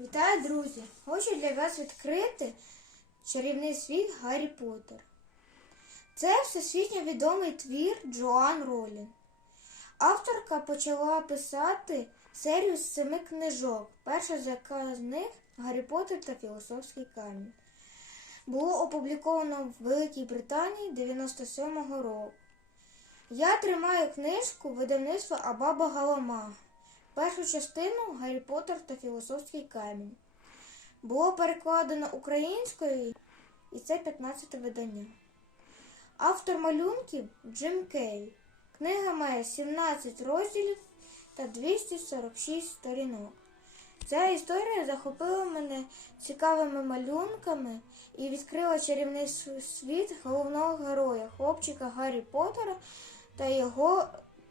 Вітаю, друзі! Хочу для вас відкрити чарівний світ Гаррі Поттер. Це всесвітньо відомий твір Джоан Ролін. Авторка почала писати серію з семи книжок, перша з яка з них Гаррі Поттер та Філософський камінь. Було опубліковано в Великій Британії 97-го року. Я тримаю книжку видавництва Абаба Галама. Першу частину Гаррі Поттер та Філософський камінь. Було перекладено українською, і це 15 видання. Автор малюнків Джим Кей. Книга має 17 розділів та 246 сторінок. Ця історія захопила мене цікавими малюнками і відкрила чарівний світ головного героя, хлопчика Гаррі Поттера та його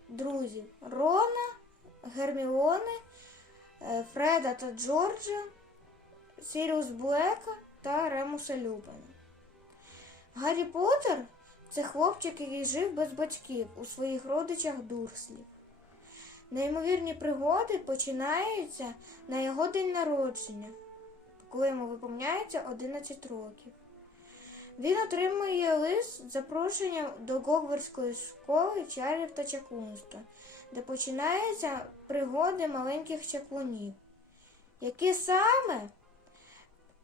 друзів Рона, Герміони, е, Фреда та Джорджа, Сіріус Блека та Ремуса Люпена. Гаррі Поттер це хлопчик, який жив без батьків у своїх родичах Дурслів. Неймовірні пригоди починаються на його день народження, коли йому виповняється 11 років. Він отримує лист з запрошенням до Гогвардської школи чарів та чаклунства, де починаються пригоди маленьких чаклунів, які саме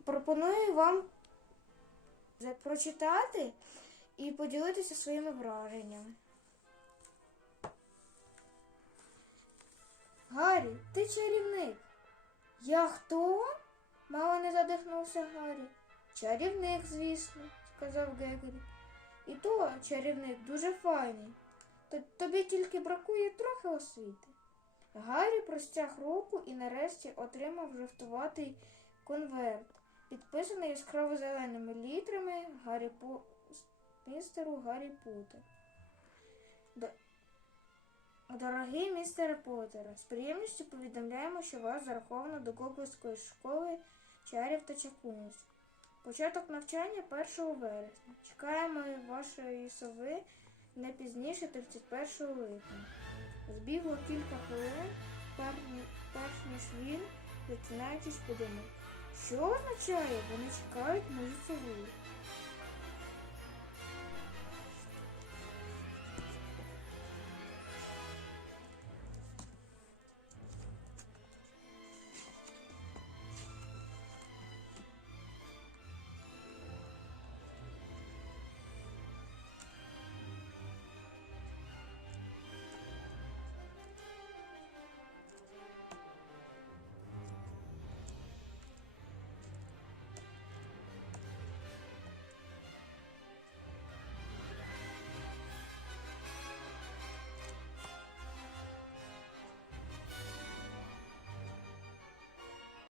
пропоную вам прочитати і поділитися своїми враженнями. Гаррі, ти чарівник. Я хто? Мало не задихнувся Гаррі. Чарівник, звісно, сказав Гегрі. І то чарівник дуже файний. Тобі тільки бракує трохи освіти. Гаррі простяг руку і нарешті отримав жовтуватий конверт, підписаний яскраво зеленими літрами Гаррі По... містеру Гаррі Поттер. Д- Дорогий містере Поттере, з приємністю повідомляємо, що вас зараховано до Гоблинської школи чарів та чаклунств. Початок навчання 1 вересня. Чекаємо вашої сови не пізніше 31 липня. Збігло кілька хвилин, пер- перш ніж він, починаючись подумав, що означає, вони чекають мою сову.